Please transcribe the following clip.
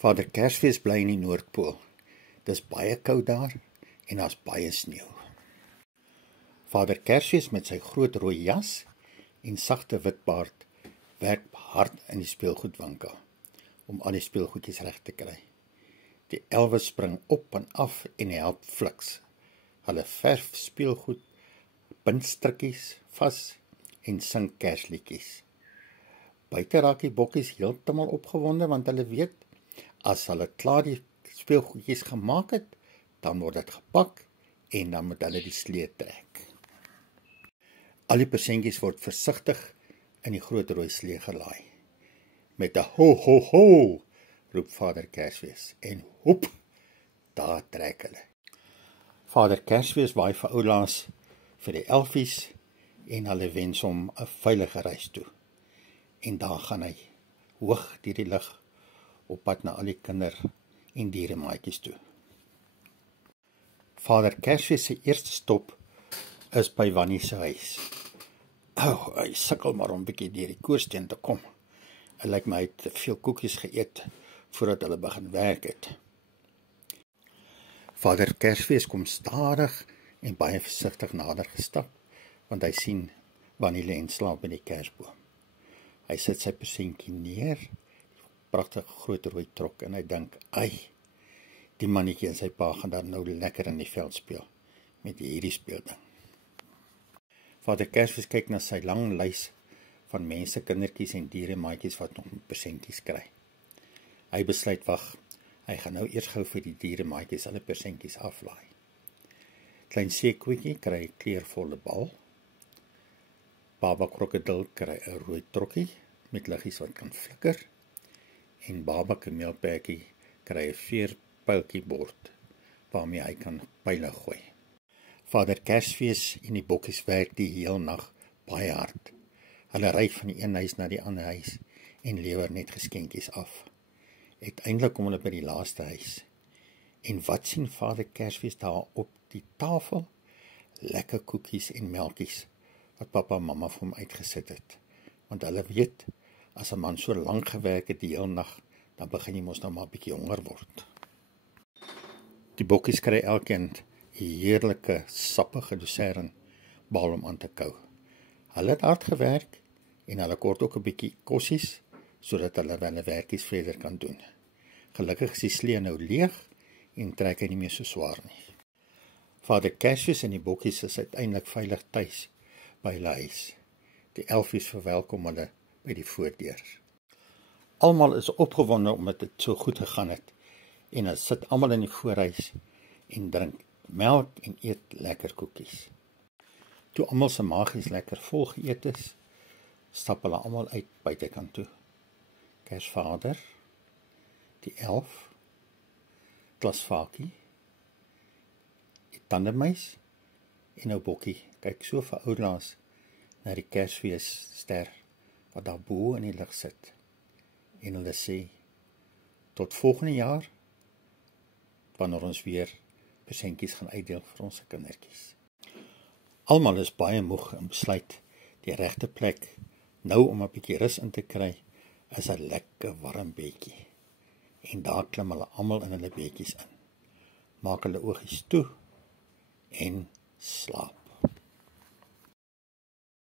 Vader Kersfees bly in die Noordpool. Dis baie koud daar en daar's baie sneeu. Vader Kersfees met sy groot rooi jas en sagte wit baard werk hard in die speelgoedwinkel om al die speelgoedjies reg te kry. Die elwe spring op en af en help fliks. Hulle verf speelgoed, bind strikkies vas en sing kersliedjies. Buite raak die bokkies heeltemal opgewonde want hulle weet, as hulle klaar die speelgoedjies gemaak het, dan word dit gepak en dan moet hulle die slee trek. Al die persentjies word versigtig in die groot rooi slee gelaai. Met 'n ho ho ho, roep Vader Kersfees en hoep, daar trek hulle. Vader Kersfees waai vir oulaas vir die elfies en hulle wens hom 'n veilige reis toe. En daar gaan hy, hoog deur die lug, op pad na al die kinder- en dieremaatjies toe. Vader Kersfees se eerste stop is by Wannie se huis. Hy sukkel maar om 'n bietjie deur die koorsteen te kom. Dit lyk my hy het te veel koekies geëet voordat hulle begin werk het. Vader Kersfees kom stadig en baie versigtig nader gestap, want hy sien Wannie lê en slaap by die kersboom. Hy sit sy persentjie neer, pragtige groot rooi trok, en hy dink, die mannetjie en sy pa gaan daar nou lekker in die veld speel, met hierdie speelding. Vader Kersfees kyk na sy lang lys van mense, kindertjies en dieremaatjies wat nog persentjies kry. Hy besluit, hy gaan nou eers gou vir die dieremaatjies alle persentjies aflaai. Klein seekootjie kry 'n kleurvolle bal. Baba krokodil kry 'n rooi trokkie met liggies wat kan flikker. En baba kameelperdjie kry 'n veerpyltjiebord waarmee hy kan pyle gooi. Vader Kersfees en die bokkies werk die heel nag baie hard. Hulle ry van die een huis na die ander huis en lewer net geskenkies af. Uiteindelik kom hulle by die laaste huis. En wat sien Vader Kersfees daar op die tafel? Lekker koekies en melkies wat pappa en mamma vir hom uitgesit het. Want hulle weet, as 'n man so lank gewerk het die hele nag, dan begin jy mos nou maar 'n bietjie honger word. Die bokkies kry elkeen 'n heerlike, sappige dosering bal om aan te kou. Hulle het hard gewerk en hulle kort ook 'n bietjie kossies, sodat hulle hulle werkies verder kan doen. Gelukkig is die slee nou leeg en trek hy nie meer so swaar nie. Vader Kersfees en die bokkies is uiteindelik veilig tuis by hulle huis. Die elfies verwelkom hulle by die voordeur. Almal is opgewonde omdat dit so goed gegaan het en hulle sit almal in die voorhuis en drink melk en eet lekker koekies. Toe almal se maagies lekker vol geëet is, stap hulle almal uit buitekant toe. Kersvader, die elf, Klasvakie, die tandemuis en nou bokkie kyk so vir oulaas na die Kersfeesster wat daar bo in die lug sit. En hulle sê, tot volgende jaar, wanneer ons weer persentjies gaan uitdeel vir ons kindertjies. Almal is baie moeg en besluit die regte plek nou om 'n bietjie rus in te kry is 'n lekker warm bedjie. En daar klim hulle almal in hulle bedjies in. Maak hulle oogies toe en slaap.